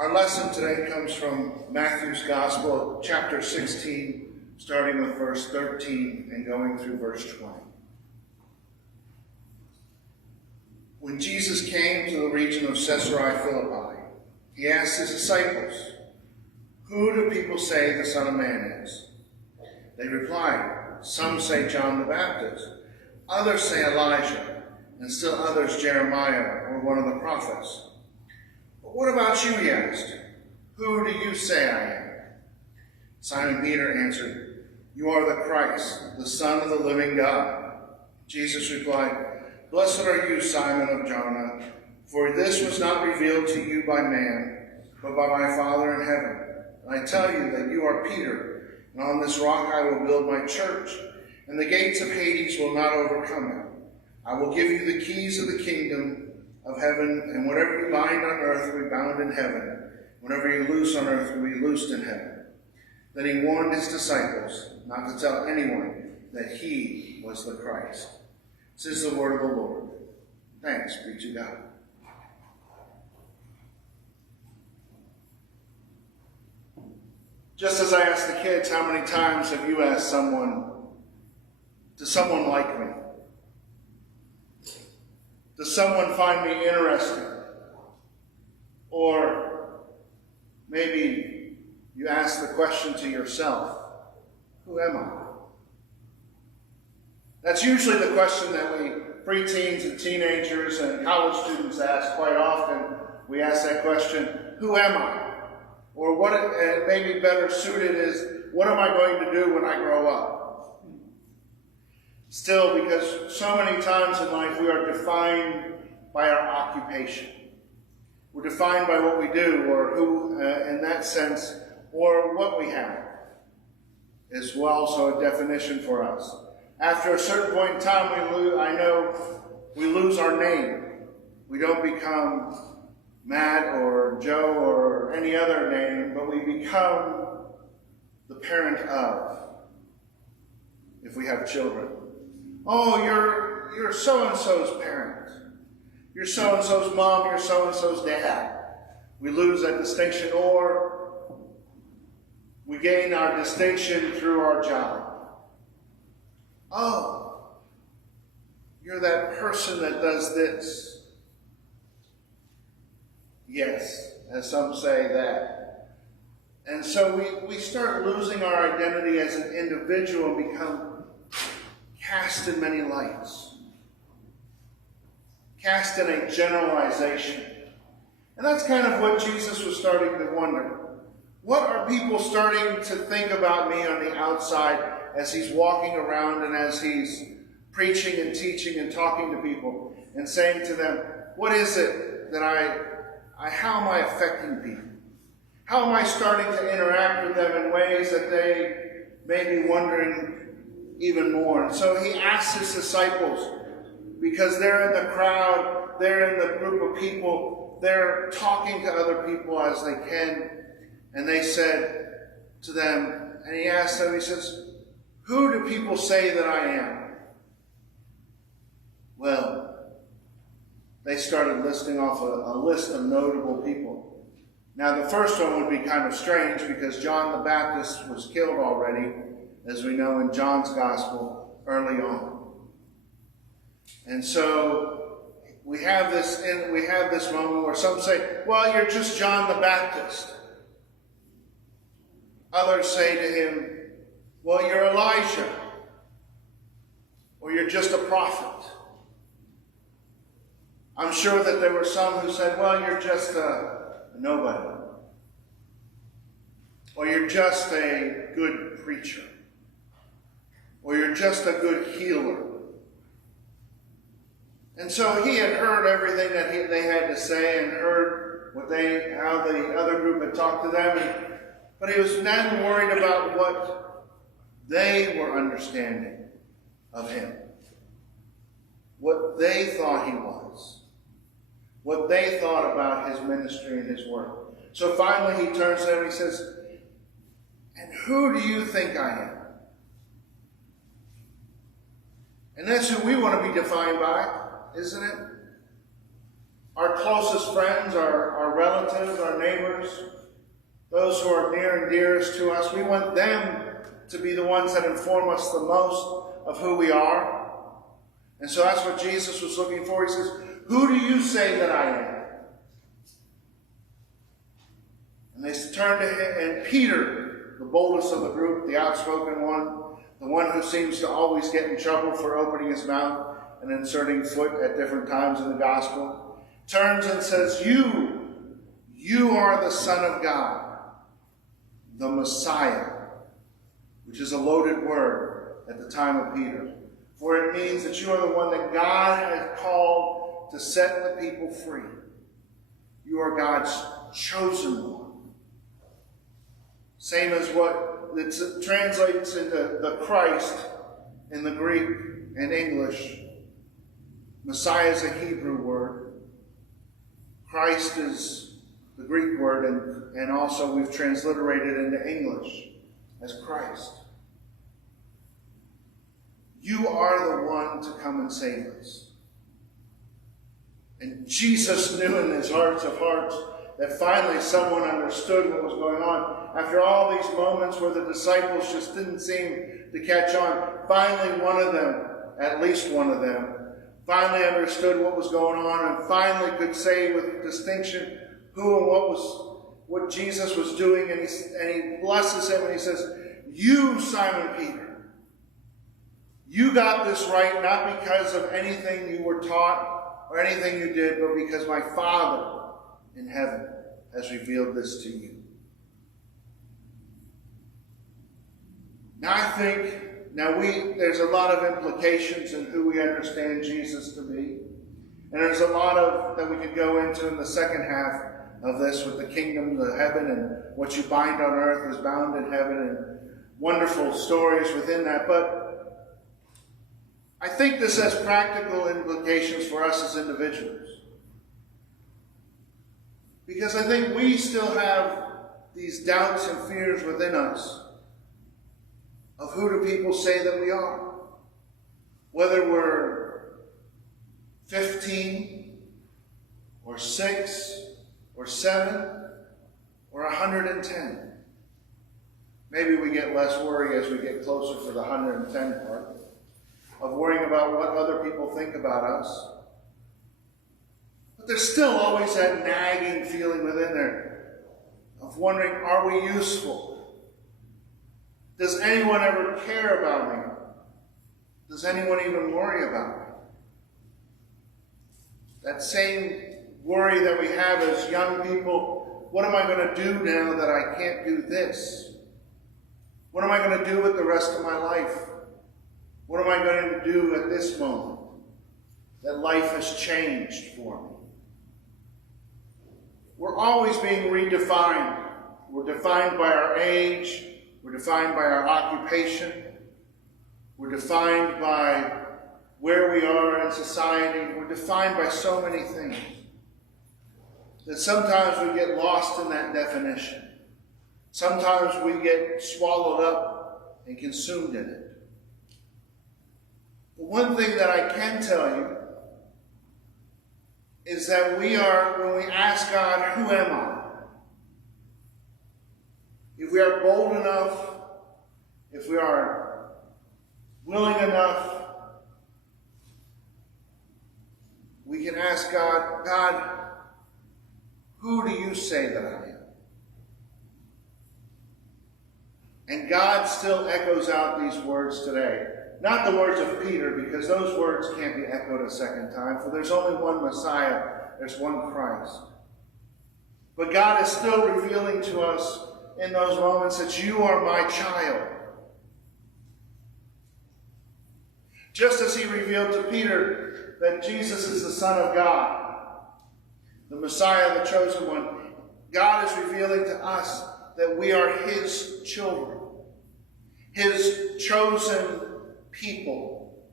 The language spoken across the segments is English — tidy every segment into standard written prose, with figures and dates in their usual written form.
Our lesson today comes from Matthew's Gospel, chapter 16, starting with verse 13 and going through verse 20. When Jesus came to the region of Caesarea Philippi, he asked his disciples, "Who do people say the Son of Man is?" They replied, "Some say John the Baptist, others say Elijah, and still others Jeremiah or one of the prophets." "But what about you?" he asked. "Who do you say I am?" Simon Peter answered, "You are the Christ, the Son of the living God." Jesus replied, "Blessed are you, Simon of Jonah, for this was not revealed to you by man, but by my Father in heaven. And I tell you that you are Peter, and on this rock I will build my church, and the gates of Hades will not overcome it. I will give you the keys of the kingdom of heaven, and whatever you bind on earth will be bound in heaven. Whatever you loose on earth will be loosed in heaven." Then he warned his disciples not to tell anyone that he was the Christ. This is the word of the Lord. Thanks be to God. Just as I asked the kids, how many times have you asked someone, "Does someone like me? Does someone find me interesting?" Or maybe you ask the question to yourself, "Who am I?" That's usually the question that we preteens and teenagers and college students ask quite often. We ask that question, "Who am I?" Or what, maybe better suited is, "What am I going to do when I grow up?" Still, because so many times in life we are defined by our occupation. We're defined by what we do, or who, in that sense, or what we have is also a definition for us. After a certain point in time, we lose our name. We don't become Matt or Joe or any other name, but we become the parent of, if we have children. "Oh, you're so-and-so's parent. You're so-and-so's mom, you're so-and-so's dad." We lose that distinction, or we gain our distinction through our job. "Oh, you're that person that does this." Yes, as some say that. And so we start losing our identity as an individual and become cast in many lights. Cast in a generalization. And that's kind of what Jesus was starting to wonder. What are people starting to think about me on the outside as he's walking around and as he's preaching and teaching and talking to people and saying to them, what is it that how am I affecting people? How am I starting to interact with them in ways that they may be wondering even more? And so he asked his disciples, because they're in the crowd, they're in the group of people, they're talking to other people as they can, and they said to them, and he asked them, he says, "Who do people say that I am?" Well, they started listing off a list of notable people. Now, the first one would be kind of strange because John the Baptist was killed already, as we know in John's Gospel, early on. And so we have this moment where some say, "Well, you're just John the Baptist." Others say to him, "Well, you're Elijah," or "You're just a prophet." I'm sure that there were some who said, "Well, you're just a nobody," or "You're just a good preacher," or "You're just a good healer." And so he had heard everything that they had to say and heard how the other group had talked to them, but he was then worried about what they were understanding of him, what they thought he was, what they thought about his ministry and his work. So finally he turns to them and he says, "And who do you think I am?" And that's who we want to be defined by, isn't it? our closest friends, our relatives, our neighbors, those who are near and dearest to us, we want them to be the ones that inform us the most of who we are. And so that's what Jesus was looking for. He says, "Who do you say that I am?" And they turned to him, and Peter, the boldest of the group, the outspoken one, the one who seems to always get in trouble for opening his mouth and inserting foot at different times in the gospel, turns and says, You are the Son of God, the Messiah, which is a loaded word at the time of Peter. For it means that you are the one that God has called to set the people free. You are God's chosen one. Same as what it translates into the Christ in the Greek and English. Messiah is a Hebrew word. Christ is the Greek word, and also we've transliterated into English as Christ. You are the one to come and save us. And Jesus knew in his hearts of hearts that finally someone understood what was going on. After all these moments where the disciples just didn't seem to catch on, finally one of them, at least one of them, finally understood what was going on and finally could say with distinction who and what Jesus was doing. And he blesses him and he says, "You, Simon Peter, you got this right not because of anything you were taught or anything you did, but because my Father in heaven has revealed this to you." Now I think, there's a lot of implications in who we understand Jesus to be. And there's a lot of that we could go into in the second half of this with the kingdom of heaven and what you bind on earth is bound in heaven and wonderful stories within that. But I think this has practical implications for us as individuals. Because I think we still have these doubts and fears within us of who do people say that we are. Whether we're 15 or 6 or 7 or 110. Maybe we get less worry as we get closer to the 110 part of worrying about what other people think about us. But there's still always that nagging feeling within there of wondering, are we useful? Does anyone ever care about me? Does anyone even worry about me? That same worry that we have as young people, what am I going to do now that I can't do this? What am I going to do with the rest of my life? What am I going to do at this moment that life has changed for me? We're always being redefined. We're defined by our age. We're defined by our occupation. We're defined by where we are in society. We're defined by so many things that sometimes we get lost in that definition. Sometimes we get swallowed up and consumed in it. But one thing that I can tell you is that when we ask God, who am I? If we are bold enough, if we are willing enough, we can ask God, who do you say that I am? And God still echoes out these words today. Not the words of Peter, because those words can't be echoed a second time, for there's only one Messiah, there's one Christ. But God is still revealing to us in those moments that you are my child. Just as he revealed to Peter that Jesus is the Son of God, the Messiah, the chosen one, God is revealing to us that we are his children, his chosen people,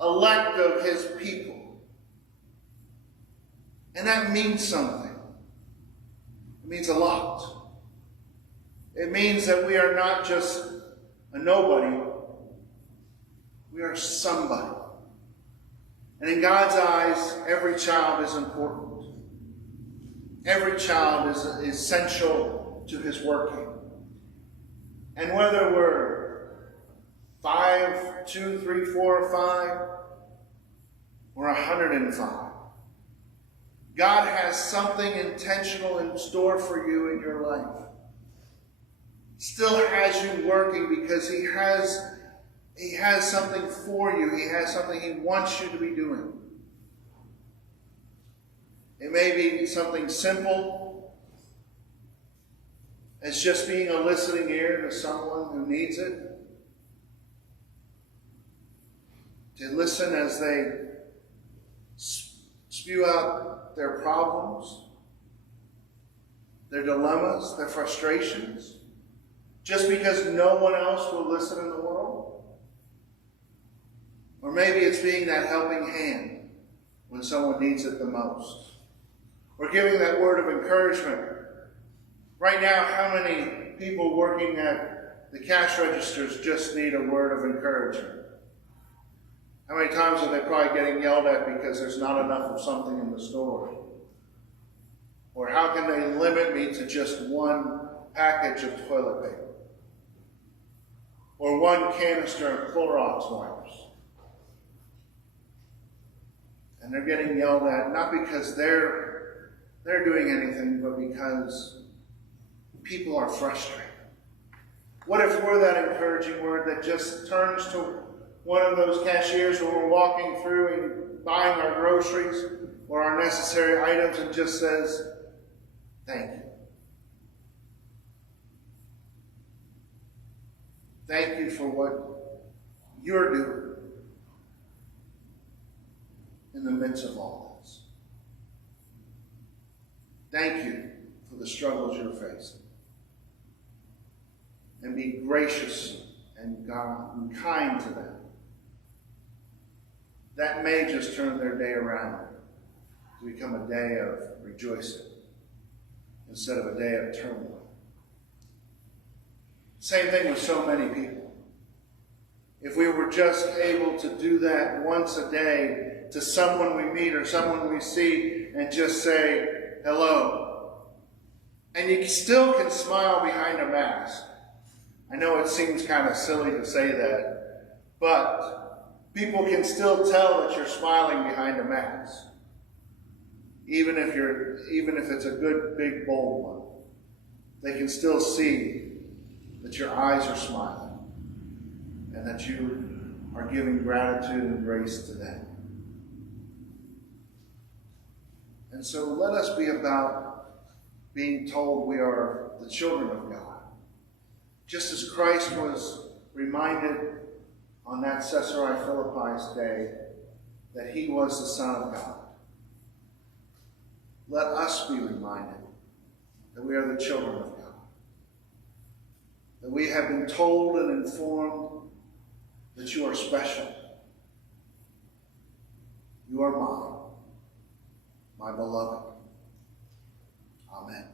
elect of his people. And that means something. It means a lot. It means that we are not just a nobody, we are somebody. And in God's eyes, every child is important. Every child is essential to his working. And whether we're 5, 2, 3, 4, or 5, or 105, God has something intentional in store for you in your life. Still has you working because He has something for you. He has something He wants you to be doing. It may be something simple as just being a listening ear to someone who needs it. To listen as they spew out their problems, their dilemmas, their frustrations, just because no one else will listen in the world. Or maybe it's being that helping hand when someone needs it the most. Or giving that word of encouragement. Right now, how many people working at the cash registers just need a word of encouragement? How many times are they probably getting yelled at because there's not enough of something in the store? Or how can they limit me to just one package of toilet paper? Or one canister of Clorox wipes? And they're getting yelled at not because they're doing anything, but because people are frustrated. What if we're that encouraging word that just turns to one of those cashiers when we're walking through and buying our groceries or our necessary items and just says, "Thank you. Thank you for what you're doing in the midst of all this. Thank you for the struggles you're facing. And be gracious and kind to them. That may just turn their day around to become a day of rejoicing instead of a day of turmoil." Same thing with so many people. If we were just able to do that once a day to someone we meet or someone we see and just say, "Hello." And you still can smile behind a mask. I know it seems kind of silly to say that, but people can still tell that you're smiling behind a mask. Even if it's a good, big, bold one. They can still see that your eyes are smiling and that you are giving gratitude and grace to them. And so let us be about being told we are the children of God. Just as Christ was reminded on that Caesarea Philippi's day that He was the Son of God. Let us be reminded that we are the children of God. That we have been told and informed that you are special. You are mine, my beloved. Amen.